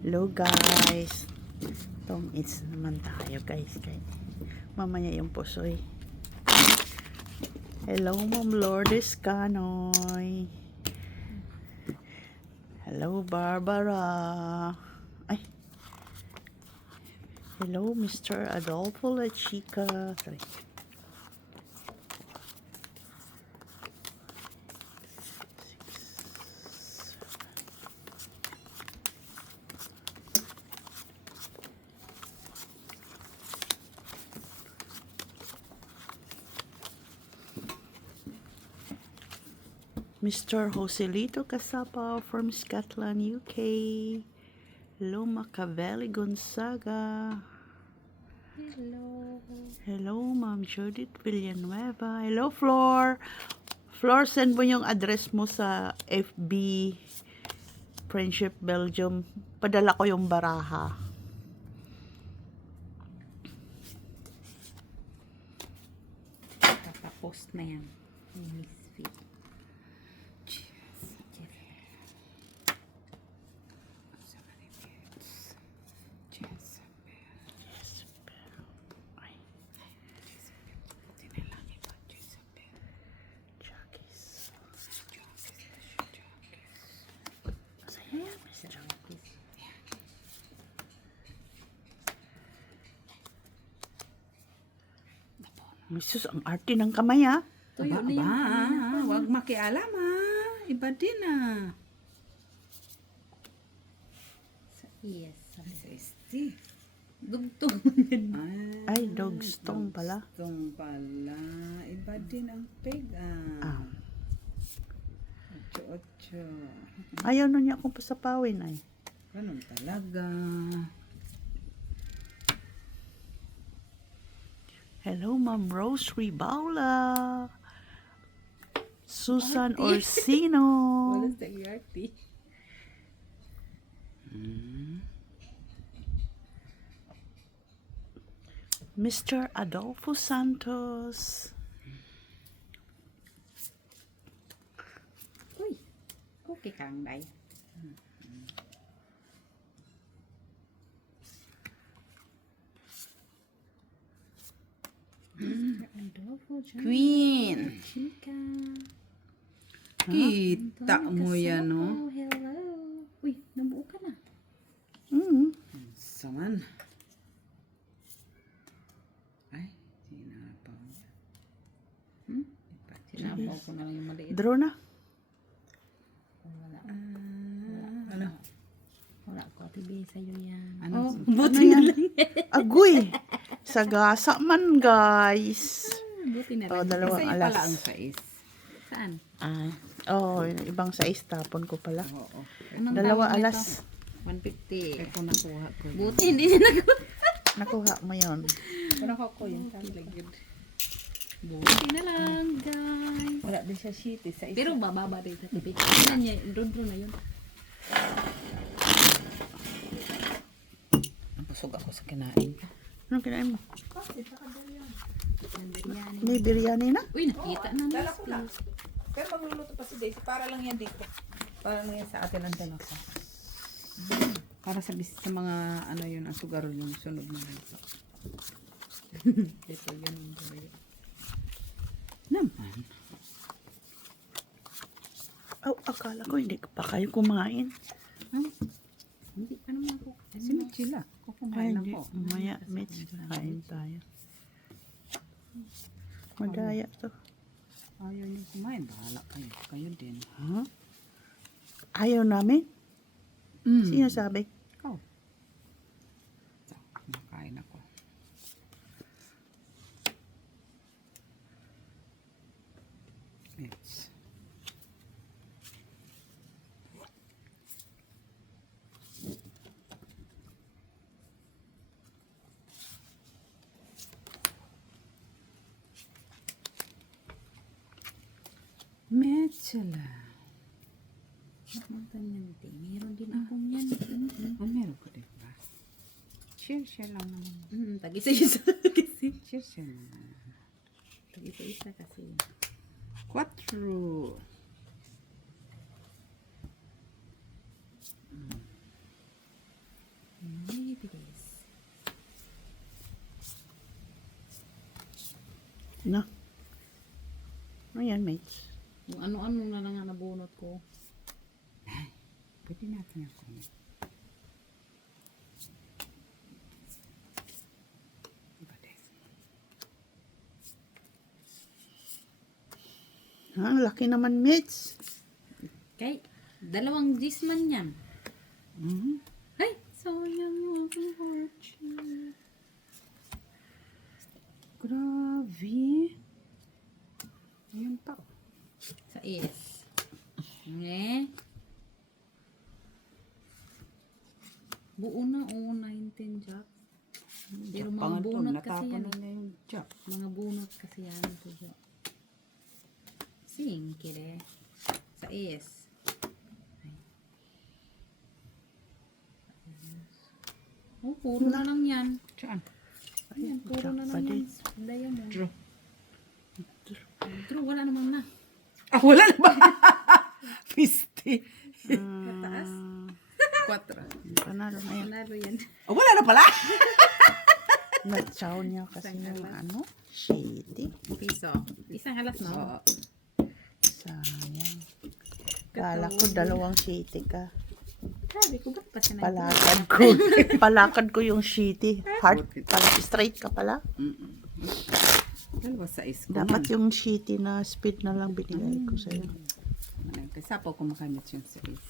Hello guys. Tong it's naman tayo guys. Mamaya yung pusoy. Hello Ma'am Lourdes Canoy. Hello Barbara. Ay. Hello Mr. Adolfo La Chica. Sorry. Mr. Joselito Casapa from Scotland, UK. Hello, Machiavelli Gonzaga. Hello. Hello, Ma'am Judith Villanueva. Hello, Flor. Flor, send mo yung address mo sa FB Friendship Belgium. Padala ko yung baraha. Papapost na yan. Misfit. Misus, ang arte ng kamay ha. Tuyo na yan. Huwag makialam ha. Iba din ah. Sa yes. Sa esti. Dugtong. Ay, dogstong pala. Dogstong pala. Iba din ang peg ah. Ocho. Ayaw nun niya akong pasapawin ay. Ganun talaga. Hello, Ma'am Rose Ribaula. Susan Orsino. Wala sa ERT. Mr. Adolfo Santos. Uy. Okay kang day. Adolfo Queen. Chica. Kita mo yan no. Oh, hello. Uy, nabuo ka na. Saman. Ay, sinapaw. Sinapaw ko na lang yung maliit. Draw na. Wala. Ano? Wala ko. Tibi sa'yo yan. Ano? Buti na lang. Agoy. Sagasa man, guys. Buti na Oh, lang. dalawang Kasi pala ang alas. sais. Saan? Yung ibang sais tapon ko pala. Oo. Anong Dalawa tawag nito? alas. 150. Ito nakuha ko. Buti hindi niya nakuha. Nakuha mo yun. Pero ako yung talagid. Buti na lang, guys. Wala din siya sheet eh. Sa isa. Pero bababa rin sa tipi. Tingnan niya, drone na yun. Napusog ako sa kinain. Anong kinain mo? Biryani. May biryani na? Uy, nakita na Dala ko lang. Pero magluluto pa si Daisy. Para lang yan dito. Para lang yan sa atin ang dala ko. Para sa mga ano yun, ang sugar yung sunod na dito. Ito yan yung gawin. Naman. Oh, akala ko hindi pa kayo kumain. Hindi pa naman ako. Sino sila? Ay, Kukumain hindi. ako. Maya, Mitch, kain tayo. Madaya to. Ayaw niyo kumain. Bahala kayo. Kayo din. Huh? Ayaw namin? Sino sabi? Ikaw. So, kumakain ako. It's Metsela. Meron din akong yan. Oh, meron ko din ba? Share lang naman. Tag-isa-isa kasi. Share lang. Tag-isa-isa kasi. 4. maybe this. Na. Ayan, mates. Kung ano-ano na lang ang nabunot ko. Pwede natin ako. Ang laki naman, mates. Kay, 2 G's man yan. Mm-hmm. Ay, sayang yung aking heart. Grabe. Ayun pa. Sa is. Eh. Buo na, 19 jack. Pero mga bunot kasi yan. Natapon na yung jack. Mga bunot kasi yan. Sing, kire. Sa is. Oh, puro na lang yan. Saan? Ayan, puro na lang yan. Diamond. Draw. True, wala naman na. Ah, wala na ba? 50. Mataas. 4. Panalo na yan. Panalo yan. Oh, wala na pala. Nag-chow niya kasi yung ano, shitty. Piso. Isang halas, no? Oo. Sayang. Kala ko 2 shitty ka. Sabi ko, ba't pa siya Palakad ko. Palakad ko yung shitty. Heart, pala, straight ka pala. Dalawa sa is ko. Dapat yung shitty na speed na lang binigay ko sa'yo. Kasi po kumakamit yung sa is.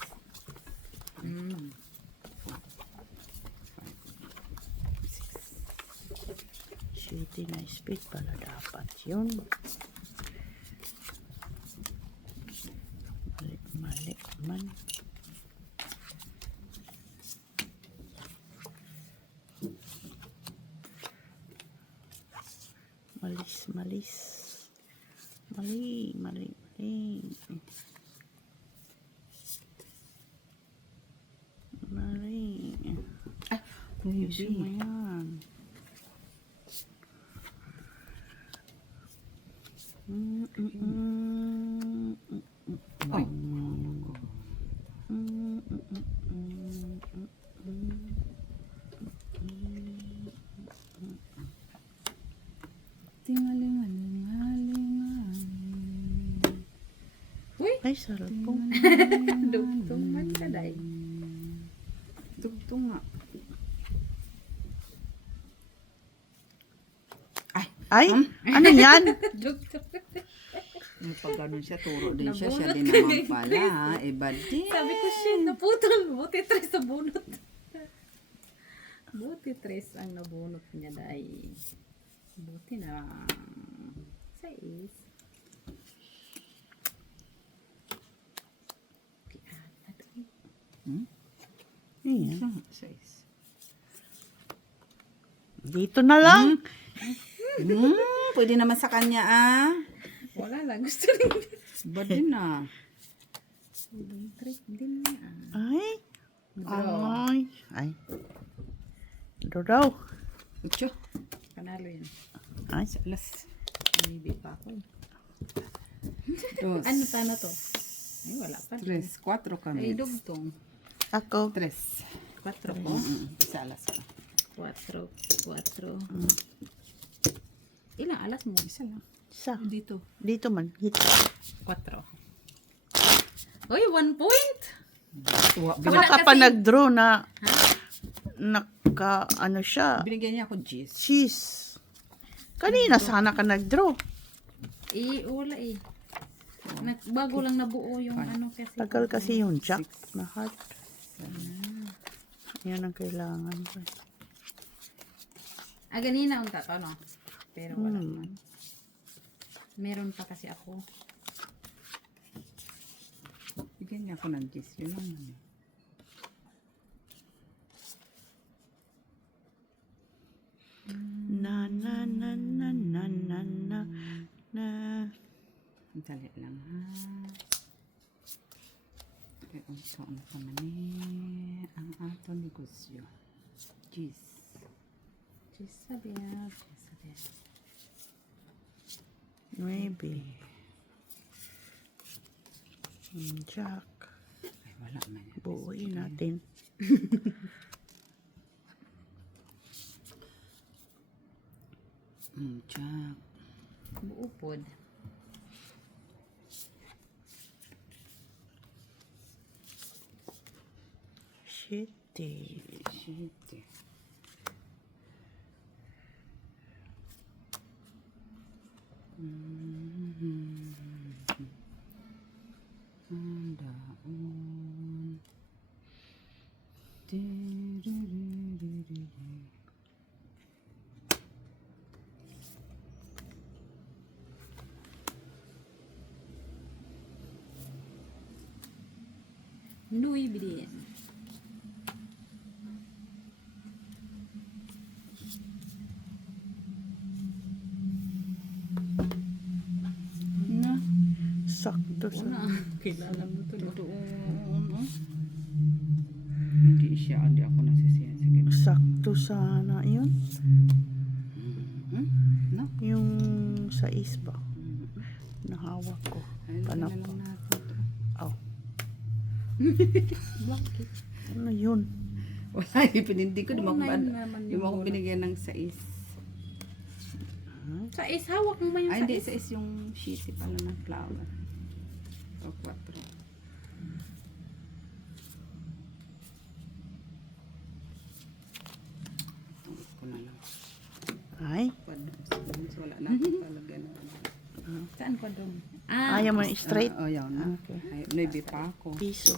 Shitty na speed pala dapat yun. Mali man. Malis. Mali. Ayusin mo yan. Ay. Uy! Ay, sarap po. Dugtong man ka, day. Dugtong nga. Ay, ano yan? Dugtong. May pag ganun siya, turo din siya. Siya din naman pala. Iba din. Sabi ko, shit, naputol. Buti 3 sa bunot. Buti 3 ang nabunot niya, day. Buti na. Sa is. Ayan. Size. Dito na lang. Pwede naman sa kanya Wala lang. Gusto rin. Iba din Trip din niya. Ay. Draw. Ay. Ito daw. Ucho. Panalo yan. Ay. Alas. Maybe pa ako. Dos. Ano tano to? Ay, wala pa. 3, 4 kami. Ay, dugtong. Ako. 3. 4 ko. Sa alas ko. 4. Ilang alas mo? Isa lang. Isa. Dito. Dito man. Hit. 4. Uy, 1 point! Wala ka pa nag-draw na ano siya. Binigyan niya ako G's. Cheese. Kanina sana ka nag-draw. Wala eh. Bago lang nabuo yung ano kasi. Tagal kasi yung jack na heart. Yan ang kailangan ko. Ganina ang tato, no? Pero wala naman. Meron pa kasi ako. Bigyan niya ako ng G's. Yun lang naman. Na. Dali lang ha. Pero ito ano pa man ang ato negosyo. G's. Sabi. Maybe. Jack. Ay wala man yan. Buuin natin. Jack. Buo pod. Shitty. Shit. Andaon. Di-di-di-di-di-di. Louis Vuitton. Na. Sakto sa... Kilala mo to. Doon, oh. Hindi siya, hindi ako nasisiyan. Sige. Sakto sana yun. No? Yung sa isba. Nahawak ko. Ayun, Panap. lang natin to. Oh. Bakit? Ano yun? Wala, ipinindi ko. Di mo ako Online naman di yung mo ako bola. binigyan ng sais. Sa is, hawak mo ba yung Ay, hindi. sa is? Sais yung sheety pala ng flower. O, 4. Tungkol ko na lang. Ay, Wala na ako talaga na. Saan ko doon? ayaw mo na straight? Oh, yan na. Okay. Ay, maybe pa ako. Piso.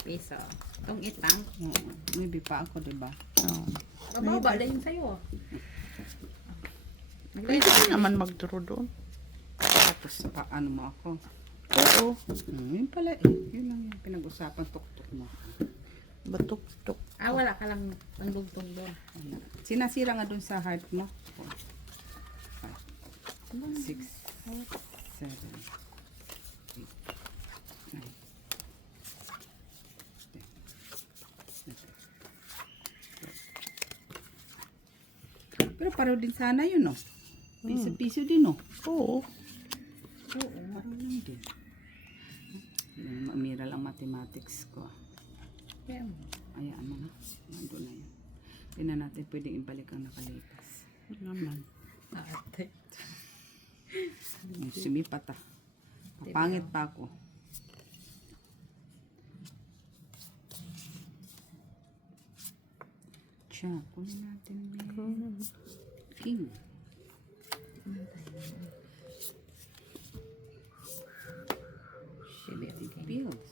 Piso. Itong itang. Oo, maybe pa ako, diba? Oh. Mababa na yun sa'yo. Pwede ka naman mag-draw doon. Tapos, paano mo ako? Oo. Yun pala eh. Yun lang yung pinag-usapan tuktok mo. Batok-tok. Wala ka lang ang dugtong doon. Wala. Sinasira nga dun sa heart mo. 4, 5, 6, 7, 8, 9, 10. Pero pareho din sana yun, no? Piso-piso din, no? Oo. Oo, pareho lang din. Mamiral ang mathematics ko. Kaya mo. Ayaan mo na. Nandun na yun. Hindi na natin pwedeng ibalik ang nakalipas. Naman. Ate. Sumipat ah. Pangit pa ako. Tiyan, kunin natin yung king. Shibit. Bills.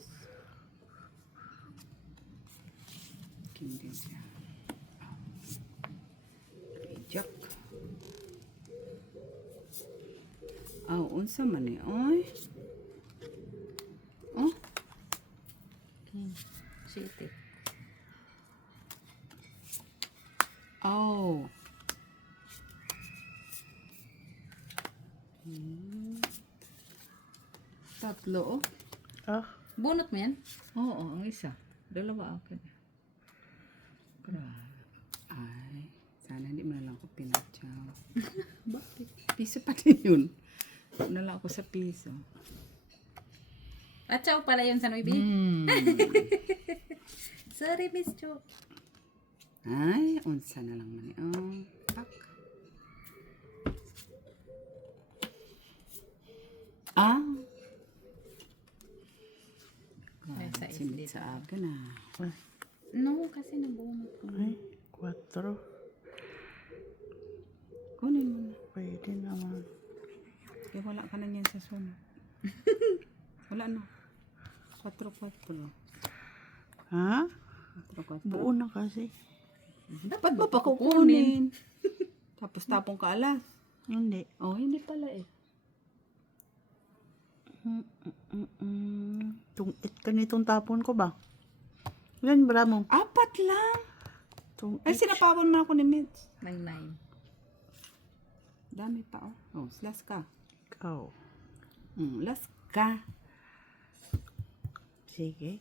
King din siya. Jack. Unsa man eh. Oy. Oh, City. oh. Tatlo, oh. Ah, Bunot mo yan? Oo, ang isa. Dalawa akin. Grabe. Ay, sana hindi mo na lang ako pinatsaw. Bakit? Piso pa din yun. Na lang ako sa piso. At chow pala yun sa Noibi. Sorry, Miss Cho. Ay, unsa na lang man. Oh, pak. Ah. Ay, sa Simit islit. sa akin ah. No, kasi nabunot ko. ay, 4. Kunin mo na. Pwede naman. Kaya wala ka na niyan sa sunod. Wala na. 4-4. Ha? 4-4. Buo na kasi. Dapat mo pa kukunin. Tapos tapong ka alas. Hindi. Oh, hindi pala eh. Tungit ka nitong tapon ko ba? Yan, bra mo. 4 lang. Tungit. Ay, sinapawan mo ako ni Mitch. 9. Dami pa oh. Oh, last ka. Ikaw. Last ka. Sige.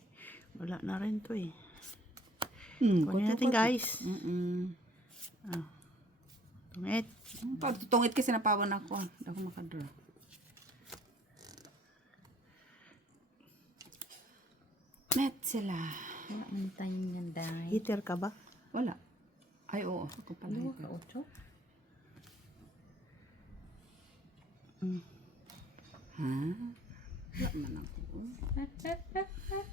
Wala na rin to eh. Kunin Kunin natin guys. Ah. Tungit. Pag tutungit kasi napawan ako. Hindi ako makadraw. Metsela. Wala man tayong yan, dahil. Heater ka ba? Wala. Ay, oo. Ako pala. Dalawa ito. ka, 8? Ha? Wala man ako.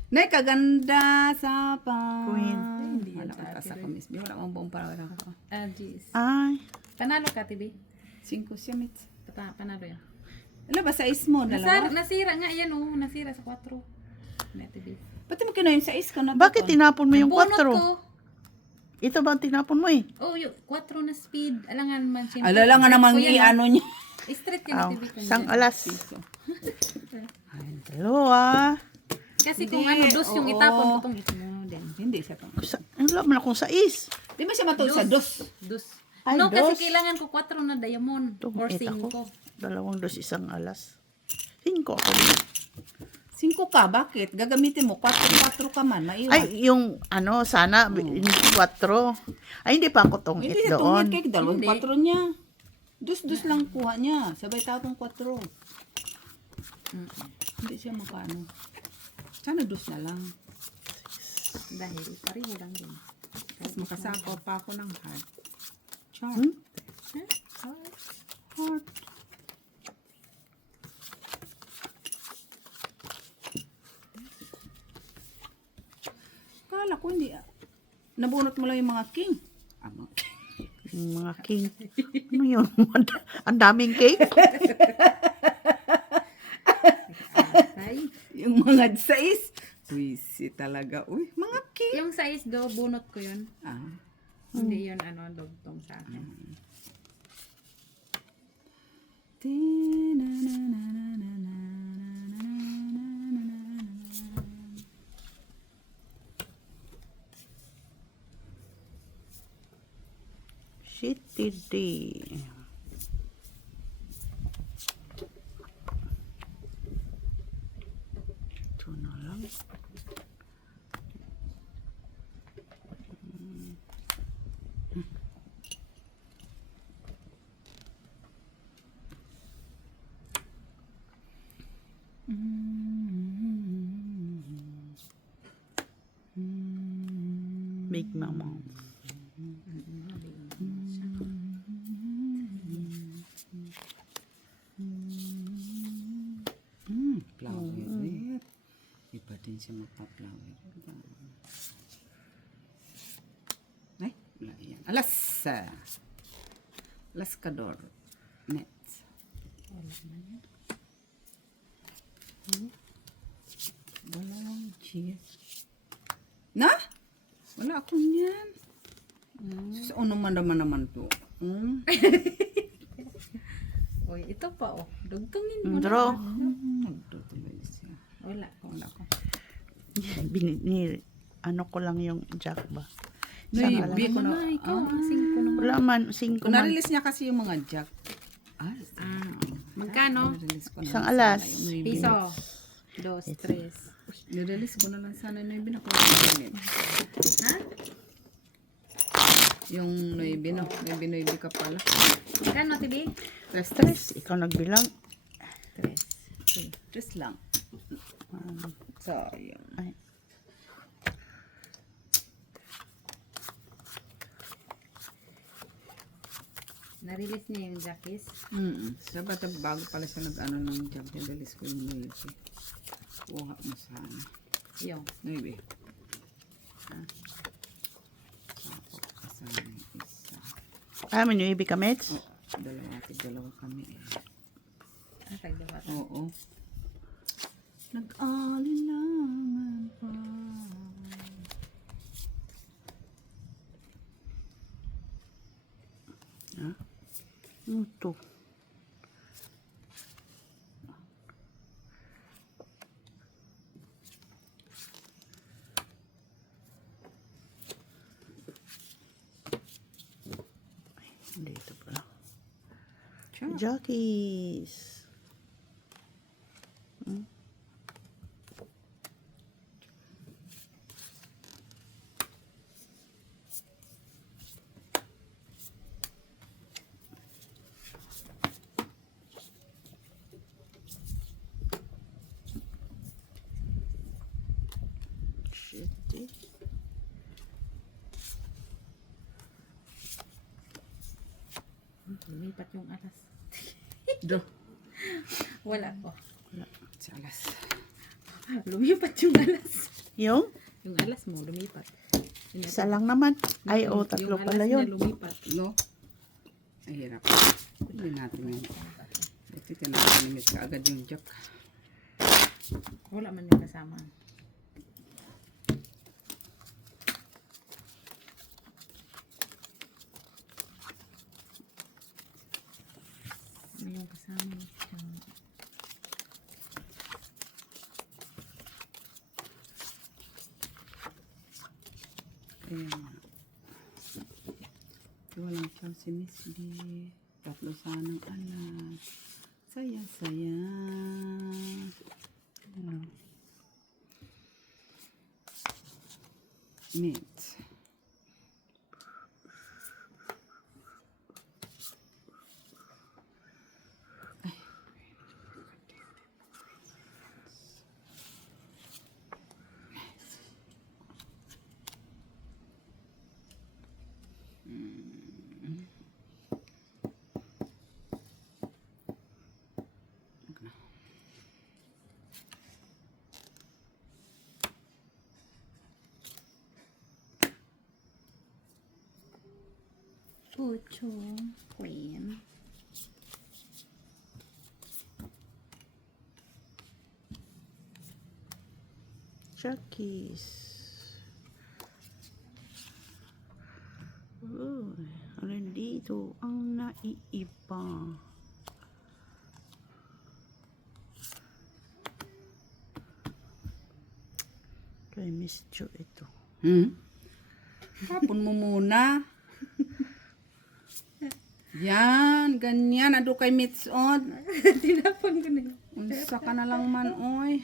Nay, kaganda sa pa. Queen. Hindi yan Wala ko sa tasa ate, ko, miss. Di wala akong buong para ko. Jeez. Ay, Panalo ka, Tibi. 5 siya, miss. Panalo yan. Ano ba, 6 mo? Dalawa? Nasira nga yan, oh. Nasira sa 4. May Tibi. Pati mo kina yung 6 ko na bakit tinapon mo yung Bunot 4? ko. Ito ba ang tinapon mo eh? Oh, yung 4 na speed. Alangan man siya. Alala nga namang Ko yan, i-ano niya. Straight yun, Aw, Tibi. ko isang yan. alas. Dalawa. Kasi kung Hindi, dos yung oo. itapon ko tong ito mo din. Hindi siya pang. Wala man akong 6. Di ba siya matulog sa 2? Dos. Ay, No, dos. kasi kailangan ko 4 na diamond. Or 8 ako. 5. 2 dos, isang alas. 5 ako. 5 ka, bakit? Gagamitin mo, 4 ka man, maiwan. Ay, yung ano, sana, 4. Ay, hindi pa ako tong Hindi 8 siya doon. tungit kay dalawang Hindi. 4 niya. Dus lang kuha niya. Sabay tapong 4. Hindi siya makano. Sana dus na lang. Dahil pareho lang din. Tapos makasako pa ako ng heart. Char. Heart. Kala ko hindi. Nabunot mo lang yung mga king. Mga king. Yung mga king. Ano yun? Ang daming cake. Ay. Yung mga 6. Puisi talaga. Uy, mga king. Yung size do, bunot ko yun. Ah. Hindi yun ano, dugtong sa akin. Shit, today. Ito na lang. Big Mama. Flower. Iba din siya magpa-flower. Ay, wala yan. Alas! Alas kador. Nets. Dalawang cheese. Na? Wala akong yan. Sa ano man naman to. Uy, ito pa oh. Dugtungin mo Draw. na. Nagtutuloy siya. Wala. Wala ko. Ano ko lang yung jack ba? Nay, alas. ko na. Ay, ikaw, 5 naman. Wala man, 5 Kung man. na-release niya kasi yung mga jack. Magkano? Na-release ko na Isang lang alas. sana yung Nueve. Piso. 2, 3. Nirelease ko na lang sana yung Nueve na ko. Ha? Yung Nueve no. Nueve ka pala. Magkano, Tibi? Stress. Ikaw nagbilang. 3. Tres lang. Sayang. Ay. Na-release niya yung Jackies. Sabat bago pala siya nag-ano ng jack. Nirelease ko yung Nueve. Kuha mo sana. Yung. Nueve. Kasama yung isa. May new ibig kamets. Dalawa kami eh. Tagdabat. Oo. Nag-alinlangan pa. Ito. Dito pala. Jockeys. Shit. Lumipat yung alas. Do. Wala po. Sa alas. Lumipat yung alas. Yung? Yung alas mo, lumipat. Isa lang naman. Ay, oh, tatlo yung pala alas yun. niya lumipat. No? Ay, hirap. Hindi natin yun. Ito tinakanimit ka agad yung jack. Wala man yung kasama. Ano yung kasama siya? Ayan nga. Walang chance si Miss B. Tatlo sanang alas. Saya-saya. Meat. Pucho. Queen. Chuckies. Uy, alin dito ang naiiba. Kay Miss Jo ito. Tapon mo muna. Yan, ganyan. Ado kay Mitz on. Tinapon ko na yun. Unsa ka na lang man, oy.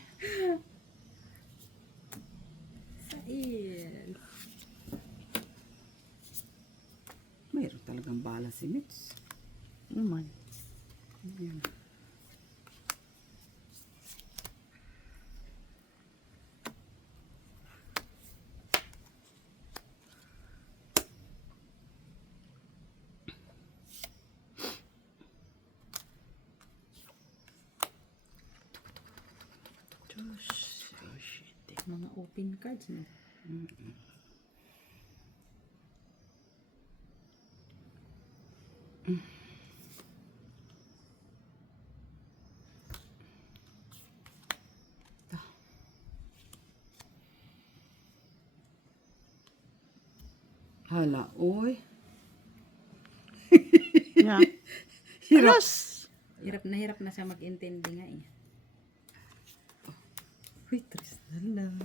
Sail. Mayroon talagang bala si Mitz. Naman. Yan. Mga open cards mo. Hala, oy. Yeah. Alas! Hirap na siya mag-intindi nga eh. Uy, tres na lang.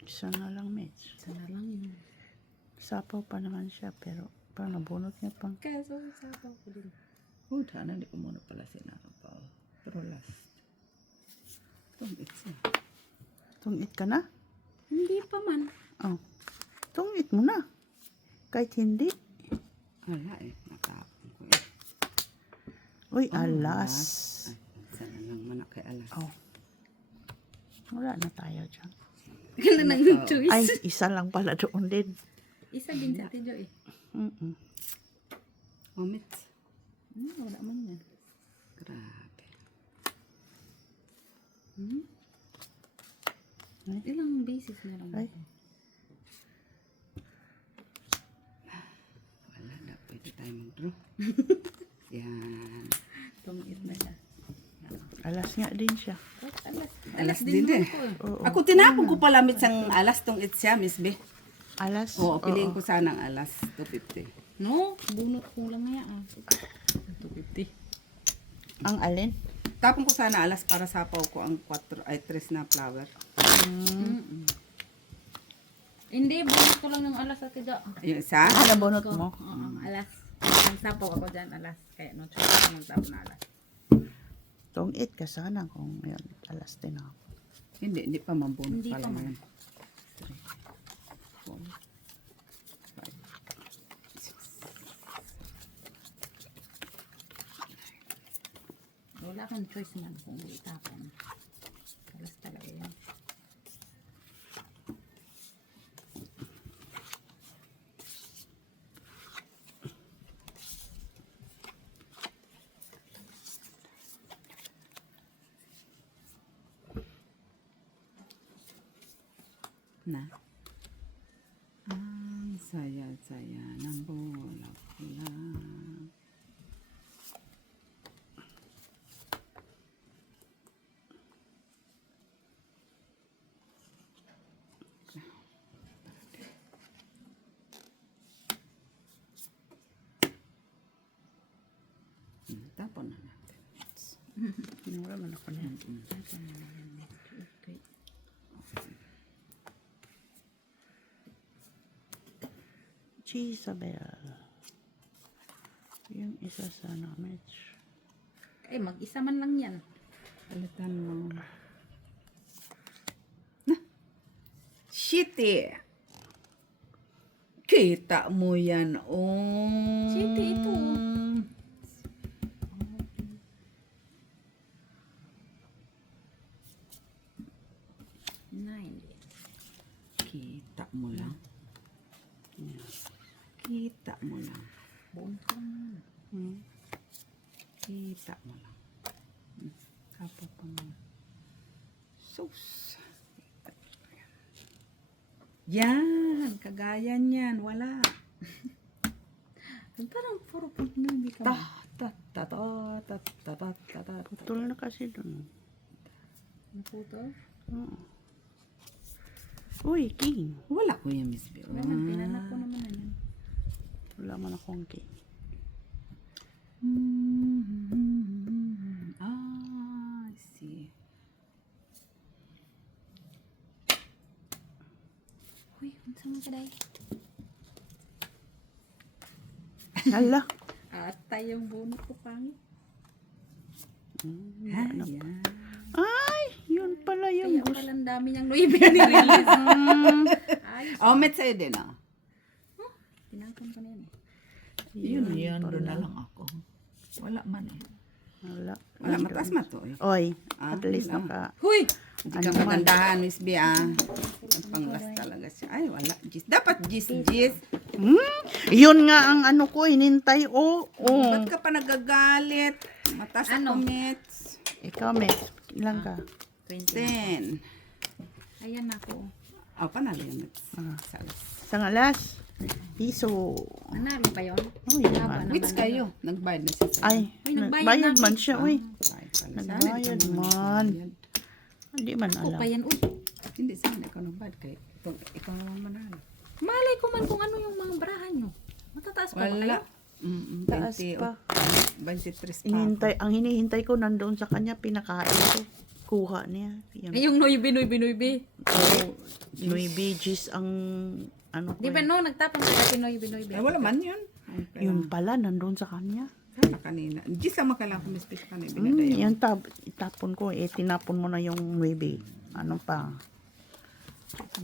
Isa na lang, Mitch. Isa na lang yun. Sapaw pa naman siya, pero parang nabunot niya pang. Kaso, sapaw ko din. Oh, sana hindi ko muna pala sinakapaw. Pero last. Tungit siya. Tungit ka na? Hindi pa man. Oh. Tungit mo na. Kahit hindi. Hala eh, natapon ko eh. Uy, Oh, alas. Ay, sana lang manak kay alas. Oh. Wala na tayo dyan. Wala nang choice. Ay, isa lang pala doon din. Isa din sa Ate Jo eh. Omit. Wala man yan. Grabe. Ilang basis na lang. Ay. Wala na, pwede tayo mag-draw. Yan. Tungit na siya. Alas nga din siya. Oh, alas. Alas din eh. ako. Oo. Ako tinapon ko pala mit sang alas tong itsia, Miss B. Alas? Oo, piliin ko sana ang alas. 250. No, bunot ko lang nga ah. 250. Ang alin? Tapon ko sana alas para sapaw ko ang 3 na flower. Hindi, bunot ko lang yung alas Ate Jo. Yung isa? Ah, nabunot mo? Oo, alas. Ang sapaw ako dyan, alas. Kaya no choice ako magtapon na alas. Tungit ka sana kung yun, alas din ako. Hindi pa mabunot Hindi pala pa man. ngayon. 3, 4, 5, 6. Wala kang choice man kung itapon. Alas talaga yan. Na. Ang saya-saya ng bola-bola. Tapon na natin. Wala man ako niyan. Okay. Jezabel. Yung isa sa namin. Eh, mag-isa man lang yan. Palitan mo. Na. Shitty. Kita mo yan, oh. Shitty, ito. Nine. Kita mo lang. Kita mo lang. Buong ka naman. Kita mo lang. Kapag pa mo. Sus. Yan. Kagaya niyan. Wala. Parang 4.9 ka Ta, ba? ta, ta, ta, ta, ta, ta, ta, ta, ta. Putol na kasi dun. Naputol? Oo. Uy, king. Wala ko yan, Miss Bill. Wala man, pinanak ko naman na yan. Wala man akong king. I see. Uy, unsa man ka day? Hala. Atay yung bunot ko pangit. Ayan. Ay, yun pala yung Kaya gusto. pala ang dami niyang noibe ni-release. Ay, Oh, met sa'yo din, ah. tinangkan ko na yan eh. Yun, yan. Doon na lang ako. Wala man eh. Wala. Wala, mataas ma to eh. Oy, Ah, at least wala. naka... Huy! Hindi ka magandahan, Miss B, ah. Ang panglas talaga siya. Ay, wala. Gis. Dapat gis. Yun nga ang ano ko, inintay. Oh. Ba't ka pa nagagalit? Mataas Ano? ako, Mets. Ikaw, Miss. Ilan ka? 20. 10. Ayan ako. Oh, panalo yan, Mets. Ah. Salas. Isang alas. Piso. Nanalo pa yun? Uy, Haba naman. Which kayo? Nagbayad na siya sa'yo. Ay, Uy, nagbayad bayad na. man siya, uy. Bayad pala. Nagbayad Sana ikaw man. nagbayad. Hindi man Ako alam. pa yan. Uy, Hindi, sana ikaw nagbayad. Kaya ikaw naman manalo. malay ko man kung ano yung mga barahan nyo. Matataas pa ba kayo? Wala. Taas 20 pa. 23 pa. Inihintay, ang hinihintay ko nandoon sa kanya, pinakain ko. Kuha niya. Ay, yung noibe. So, Louis G's ang ano ko. Di ba no, nagtapon tayo si noibe. Ay, wala man yun. Ay, Yun pala, nandoon sa kanya. sana kanina. Gis lang makalang kung mispis ka na binadayo. Yan itapon ko. Tinapon mo na yung 9. Ano pa?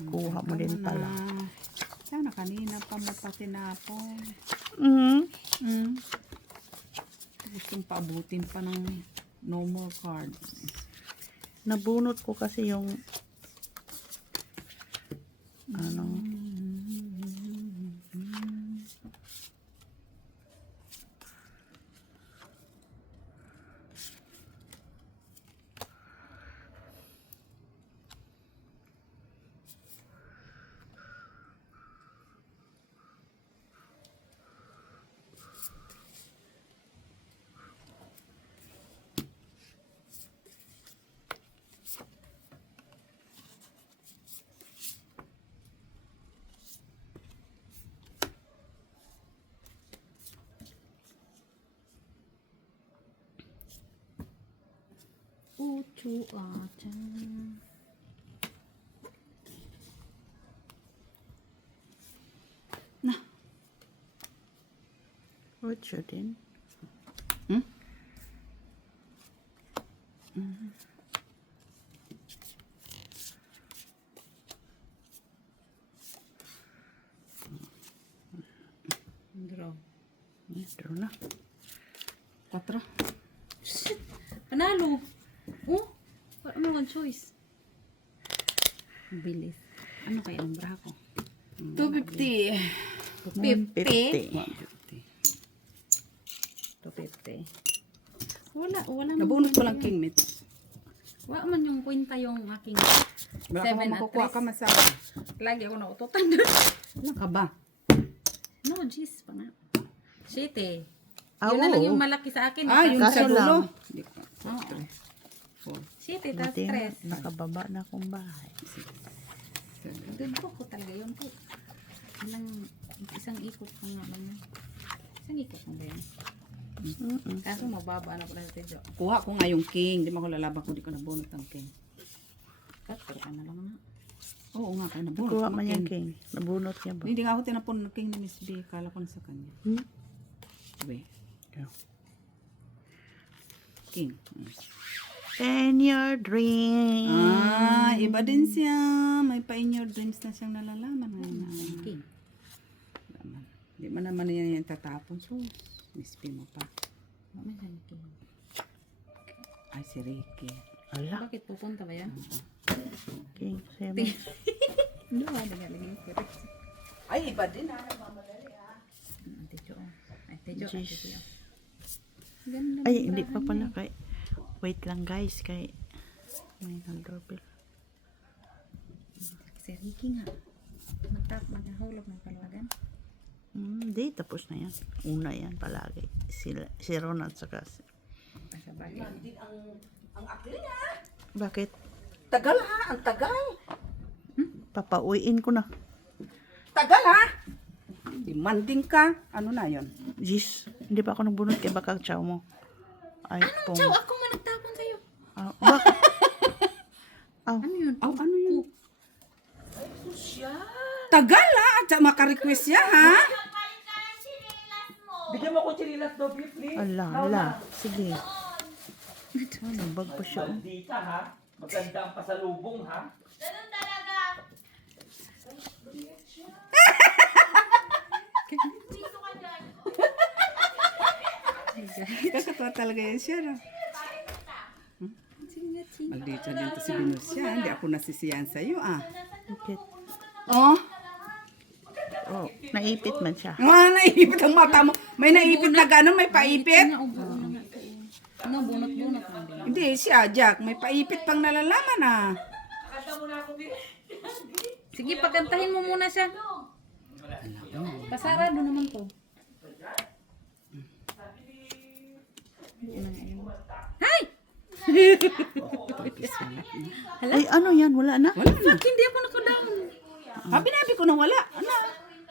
Kuha mo din pala. Sana kanina pa mo pa tinapon. Gustong paabutin pa ng no more cards. Nabunot ko kasi yung ano. Ucu acan. Ocho din. Draw. Draw na. 4. Shit! Panalo! Oh! Wala mo one choice. Bilis. Ano kaya ang braha ko? 250. 150. 250. Wala na. Nabunot ko lang king mitts. Wa man yung kwenta yung aking Wala ka 7 at makukuha 3. ka masa. Lagi ako naututan doon. Ano ka ba? No, jeez pa nga. Shit eh. Ah, Yun na lang oo. yung malaki sa akin. Ah, yung Kaso sa dulo. lang. Hindi ka. Oo. Shit eh, tas Buti nga, stress. nakababa na akong bahay. Doon ko talaga yun po. Isang ikot pa nga lang yan. Isang ikot na ba yan? Kaso mababa na pala sa tedyo. Kuha ko nga yung king. Di mo ko lalaban kung di ko nabunot ng king. Pero ka na lang na. Oo nga, kaya nabunot. Kuha ng man yung king. Nabunot niya ba? Hindi nga ako tinapon ng king ni Miss B. Kala ko na sa kanya. Wait. Yeah. King. In your dreams. Ah, iba din siya. May pa in your dreams na siyang nalalaman ngayon. Okay. Hindi man naman yan yung tatapon. So, Miss B mo pa. Mamaya sa akin. Ay, si Ricky. Ala, Bakit pupunta ba yan? king 7. Hindi ba? Nagalagay ko rin. Ay, iba din ha. Tedyo. Ay, tedyo. Ay, Jeez. tedyo. Ganda Ay, ng hindi barahan pa pala niya. kay... Wait lang guys, kay... May nag-doorbell. Si Ricky nga. Maghahulog ng palagan. Hindi, tapos na yan. Una yan palagi. Si Ronald saka si... Sa bagay. Ang akli ha. Bakit? Tagal ha. Ang tagal. Papauwiin ko na. Tagal ha. Demanding ka. Ano na yon? Jeez, hindi pa ako nagbunot kay baka chow mo. Ay, pong... Chow, ako man nagtapon sa'yo. Bakit? Ano yun? Oh, ano yun? Tagal ha. At maka-request siya ha. Bigyan mo ko chinilas doble, please. Ala. Sige. Ano, bag pa siya. Oh. Maldita, ha? Maganda ang pasalubong, ha? Kakatawa talaga yan siya. No? Maldita din to si Binusya. Hindi ako nasisiyan sa'yo ah. Bakit? Oh. Oh, naipit man siya. Naipit ang mata mo. May naipit na gano'n, may paipit. Ano, bunot-bunot lang din. Hindi, siya, Jack. May paipit pang nalalaman ah. Sige, pagantahin mo muna siya. Pasarado naman to. Hi! Ay, ano yan? Wala na? Wala na. Fuck, hindi ako naka-down. Binabi ko na wala. Ano?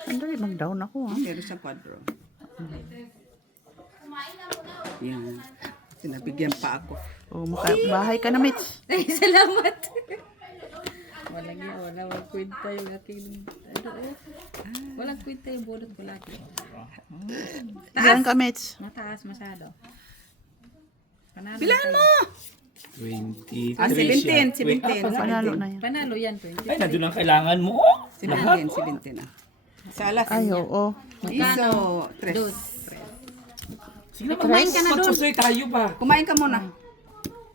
Andali, mag-down ako ha. Meron siyang kwadro. Yan. Sinabigyan pa ako. Oh, bahay ka na, Mitch. Ay, salamat. Walang kwenta yung aking, walang kwenta yung bunot ko lagi. Ilan ka, Mitch? Mataas masyado. Panalo Bilaan tayo. mo! 23 17. 17. Panalo na yan. Panalo yan, 20. Ay, nandun ang kailangan mo. 17 na. Sa alas. Ay, oo. Iso. Tres. Dos. Sige na, Kumain ka na doon. magpusoy tayo ba? Kumain ka muna.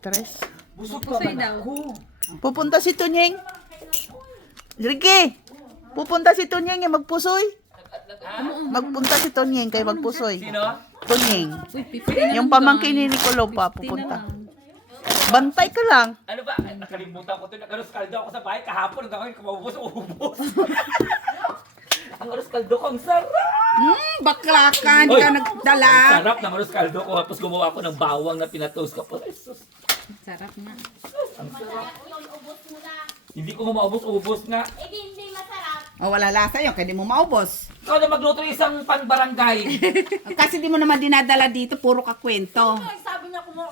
Tres. Busog Pusoy pa daw. man ako. Pupunta si Tunyeng. Ricky! Pupunta si Tunyeng eh, magpusoy. Magpunta si Tunyeng kay magpusoy. Sino? Tunyeng. Uy, 50 na Yung lang, pamangkin ni guys. Nicolo pa 50 na pupunta. lang. Bantay ka lang. Ano ba? Ay, nakalimutan ko ito. Nag-aros kaldo ako sa bahay kahapon. Hanggang ngayon, kumabubos-ubos. Ang aros kaldo ko, ang sarap! Bakla ka. Hindi Oy! ka Ang nagdala. sarap ng aros kaldo ko. Tapos gumawa ako ng bawang na pinatoast ko. Jesus. Sarap nga. Hindi ko maubos-ubos nga. O, wala lasa yun. Kaya di mo maubos. Ikaw na magluto ng isang pan-barangay. Kasi di mo naman dinadala dito. Puro ka kwento. Sabi niya gumawa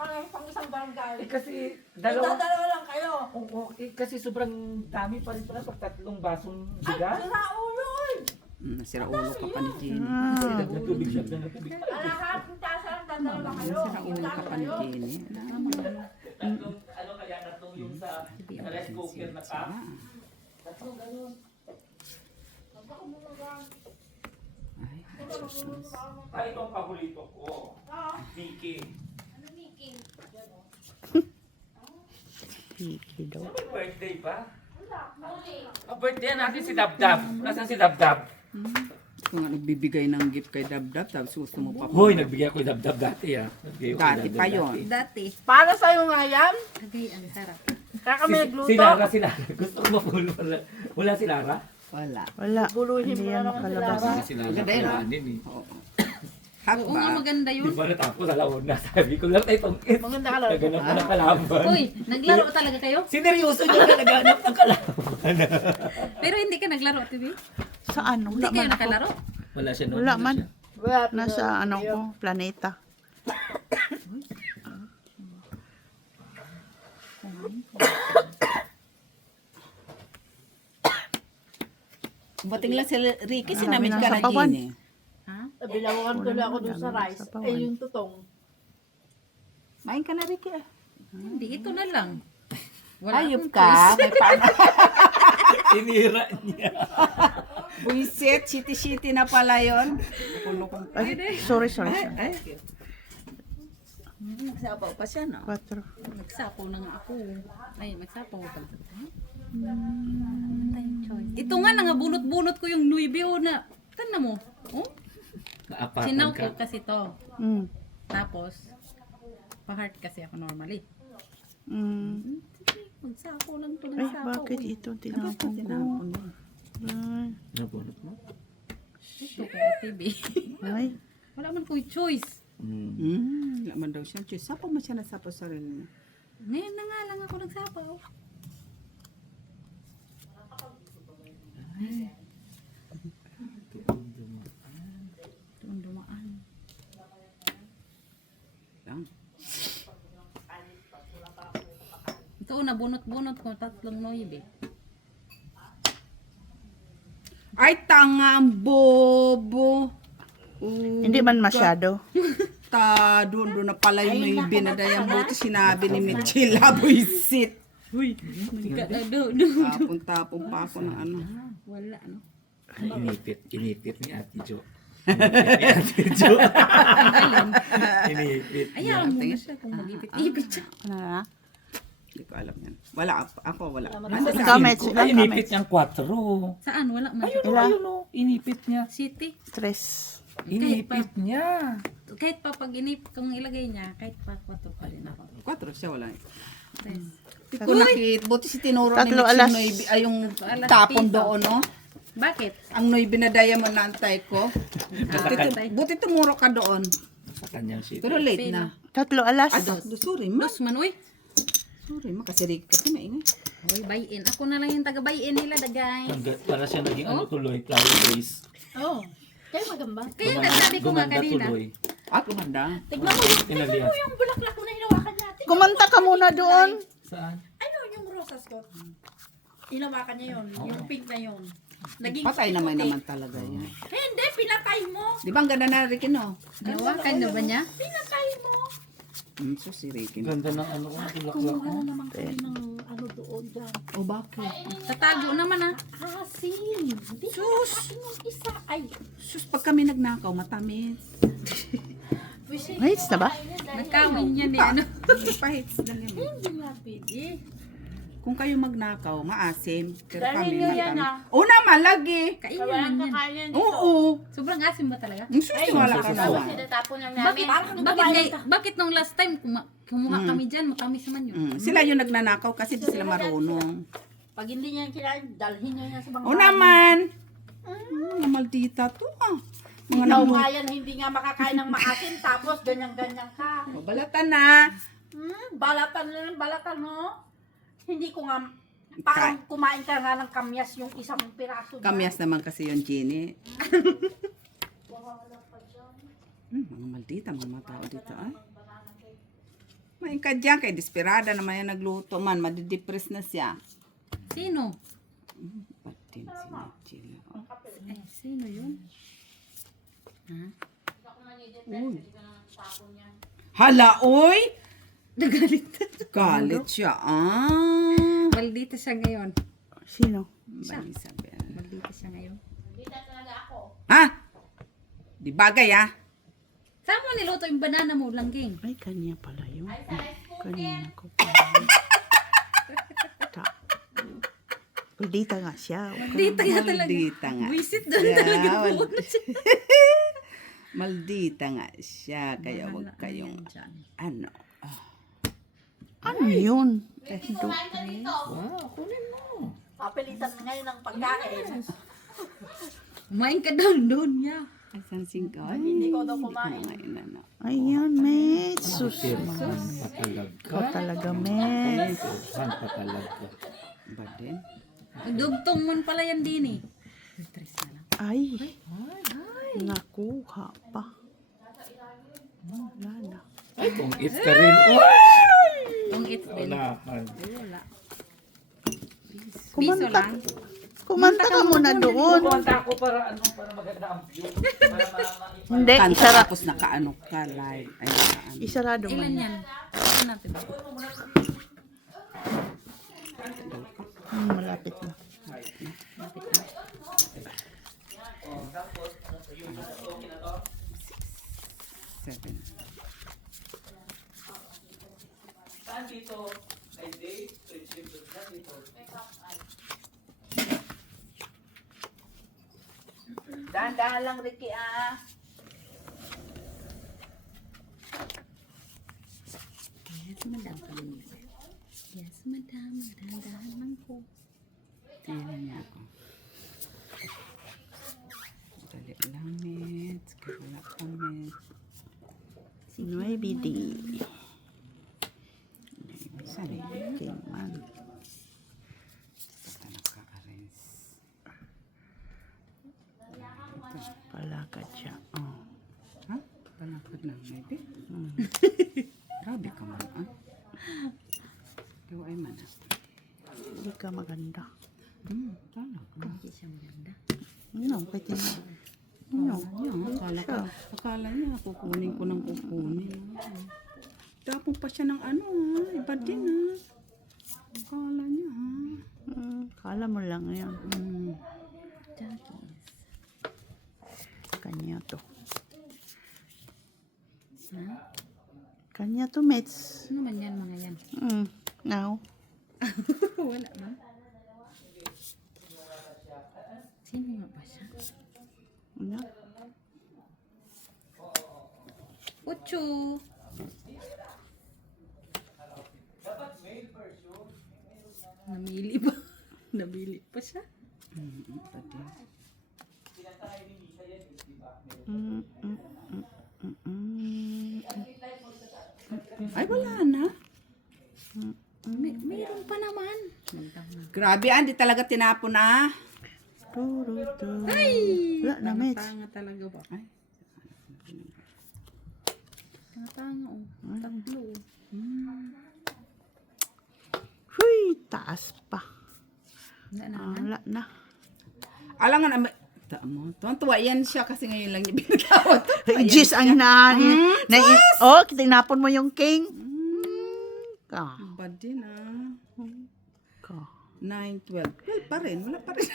ka ng pang isang barangay. Kasi dalawa. Dalawa lang kayo. Oo, kasi sobrang dami pa rin pala pag 3 basong bigas. Sira ulo eh. Nasira ulo ka pa ni Jenny. Silag na tubig, silag na tubig. Lahat ng tasa lang dadalawa kayo. Nasira ulo ka pa ni Jenny. Ano kaya tatlong yung sa rice cooker na cup? Tatlong ganun. Ay, ito ang paborito ko. Vicky. Vicky daw. May birthday ba? Ang birthday natin si Dabdab. Nasaan si Dabdab? Kung nga nagbibigay ng gift kay Dabdab, tapos gusto mo pa. Hoy, nagbigay ako ng dabdab dati ah. Nagbigay ako ng Dati dabdab pa yun. Dati. Para sa'yo nga yan. Agay, ang sarap. Kaya kami Si nagluto. Lara. Gusto ko mapulo. Wala si Lara? Wala. Wala. Buluhin Hindi mo yan na naman makalabas. sila. Si Lara. Ganda yun, ah. Kailanganin eh. Oo. Hot Oo nga, ba? maganda Di yun. ba natapos alauna? Sabi ko lang, ay pangit. Maganda ka lang. Naganap ko ng kalaban. Uy, naglaro talaga kayo? Sineryoso niya na naghanap ng kalaban. Pero hindi ka naglaro, TV? Saan? Hindi Wala kayo man ako. nakalaro? Wala siya. Wala man. Wala, Nasa ano ko, planeta. Bating lang si Ricky, Marami sinamit ng ka na sapawan. Gin eh. Ha? Bilawangan tuloy ako dun sa Dami rice. sa pawan. Eh, yung tutong. Main ka na Ricky eh. Hindi, ito na lang. Wala Ayop akong ka. choice. May paano. Tinira niya. Buisit, shitty-shitty na pala yun. Ay, sorry. Ay. Nagsabaw pa siya, no? 4. Nagsapaw na nga ako. Ay, nagsapaw pa. Ito nga, nangabunot-bunot ko yung nuibio na, tanda mo, oh? Kaapatan Sinaw ka. ko kasi to. Mm. Tapos, pa-heart kasi ako normally. Mm. Magsapaw lang to, Ay, nagsapaw. bakit ito tinapon ko? Ay. Nabunot mo? Ito kaya TV. Ay. Wala man ko choice. Laman daw siya. Diyos, sapaw mo siya nasapaw sa sarili niya. Ngayon na nga lang ako nagsapaw. Doon dumaan. Lang. Ito, nabunot-bunot ko, 3 noibe. Ay, tanga ang bobo. Hindi man masyado. Doon na pala yung may binadayang buti sinabi ni Mitchell, buisit. Tapon pa ako ng ano. Wala, no? Inipit ni Ate Jo. Inipit niya. Ayaw mo na siya kung mag-ipit-ipit siya. Ano na? Hindi ko alam yan. Wala ako, wala. Ilang comments? Ay, Ilang inipit comments? niyang 4. Saan? Wala man. Ilang? Inipit niya. City. Stress. Inipit niya. Kahit pa pag kung ilagay niya, kahit pa 4 pa rin ako. 4 siya, wala. Tres. Hindi ko nakita. Buti si tinuro ni Tatlo Mitchell alas. ay yung tapon doon, no? Bakit? Ang noy binadaya mo na antay ko. Buti tumuro ka doon. Sa kanyang shit. Pero late na. 3 alas. Sorry, ma. Dos man, uy. Sorry, ma. Kasi Ricky kasi maingay. Uy, buy-in. Ako na lang yung taga-buy-in nila, dagay. Para siya naging ano tuloy, flower base. Oo. Kayo magamba. Kaya nagsabi ko nga Gumanda kanina. tuloy. Gumanda. Tignan mo Pinalias. yung bulaklak ko na hinawakan natin. Kumanta ka muna doon. Saan? Ano yung rosas ko? Hinawakan niya yun. Yung pink na yun. Naging Patay naman talaga yan. Hindi, pinatay mo. Di ba ang ganda na Ricky, no? Nawakan na ba niya? Pinatay mo. So si Ricky. Ganda ng ano ko, bulaklak ko. Naman kami ng ano doon dyan. O bakit? Tatago naman, ah. Asin. Hindi sus. Yung isa ay. Sus, pag kami nagnakaw, matamis. Wait, na ba? Nagkawin niya ni ano. Pahits na lang. Hindi nga pwede. Kung kayo magnakaw, maasim. Pero Dahil kami nyo yan, matamis. Oo naman, lagi. Kainin Walang man yan. kakain yan. Oo. Sobrang asim ba talaga? Ang sus, wala ka naman. Sinatapon lang Bakit, namin. bakit nung last time kumuha kami dyan, matamis naman yun. Sila yung nagnanakaw kasi di sila marunong. Pag hindi niya kinain, dalhin niya yan sa bangka. Oo naman. Mga maldita to ah. Mga Ikaw namu... nga yan, hindi nga makakain ng maasin, tapos ganyan-ganyan ka. Balatan na. Balatan no? Hindi ko nga, parang kumain ka nga ng kamyas yung isang piraso. Kamyas naman kasi yung Jenny. Mga maldita, mga tao dito ay. May ka dyan, kay desperada naman yung nagluto man, madidepress na siya. Sino? Patin si Chila. Eh, sino yun? Ha? Hala, oy! Nagalit. Galit siya, ah. Maldita siya ngayon. Sino? Isabel. Maldita siya ngayon. Ha? Di bagay, ah. Saan mo niluto yung banana mo, langging? Ay, kanya pala yun. Kanina ko pala. Ta. Maldita nga siya. Dito nga talaga. Maldita nga. Visit doon Yeah, talaga po. Maldita nga siya. Kaya huwag kayong, ano. Ano yun? Wow, kunin mo. Papilitan ngayon ng pagkain. Kumain ka daw doon, ya. Asan singkaw? Hindi ko daw kumain. Ano. Ayan, mates. Sus. Patalag Ikaw talaga, mates. Saan patalag Ba din? Dugtong mo pala yan din eh. Ay. Nakuha pa. Wala na. Ay, kung it's ka rin. Kung it's din. Walahan. Wala. Piso Kumanta, lang. kumanta ka muna doon. Kumanta ako para maganda ang view. Para Hindi, Kanta isara, tapos nakaano ka live. Ay, nakaano. isarado mo Ilan na. yan? Ano natin? Malapit na. Lapit na. Seven. Saan dito? Ay, day, friendship doon. Saan dito? Dahan-dahan lang, Ricky, ah. Yes, madam. Yes, madam. Dahan-dahan lang po. Tingnan niya ako. Dali lang, Mits. Wala ka, Mits. 9D. Saan eh? Okay, man. Basta naka-arrange. Palakad siya. Oh. Ha? Palakad lang, maybe? Grabe ka man, ah. Ikaw ay man, ah. Hindi ka maganda. Talaga. Hindi siya maganda. Ano, pwede na. Ano? Akala niya, kukunin ko ng kukunin. Tapos pa siya ng ano, ha? Iba din, ha? Akala niya, ha? Kala mo lang yan. Jackies. Kanya to. Ha? Kanya to, mates. Ano man yan mga yan? Now. Wala ba? Sino nga ba siya? Ano? Ocho. Namili ba? Namili pa siya? Ay, wala na. Mayroon pa naman. Grabe, hindi talaga tinapon, ah. Ay! Wala na, mates. Tanga talaga ba? Ay. Tanga oh. Tatlo. Huy, taas pa. Wala na. Wala na. Alam nga na, tuwan-tuwa yan siya kasi ngayon lang niya binagawat. Jis ang oh, tinapon mo yung king. Ka. Bad din, ah. Ka. 9, 12. Well, pa rin. Wala pa rin.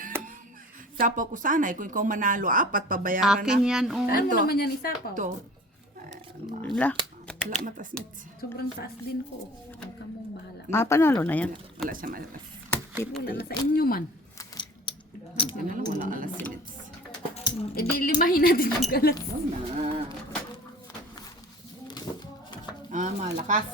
Sapo ko sana, kung ikaw manalo, 4, pabayaran Akin na. yan, oh. Saan mo Ito. naman yan isa pa? Ito. Wala. Wala matas, Mits. Sobrang taas din ko. Huwag ka mong bahala. Panalo na yan. Wala siya matas. Wala na sa inyo man. Yan na lang, wala alas si Mits. E di limahin natin yung galas. Ah, malakas.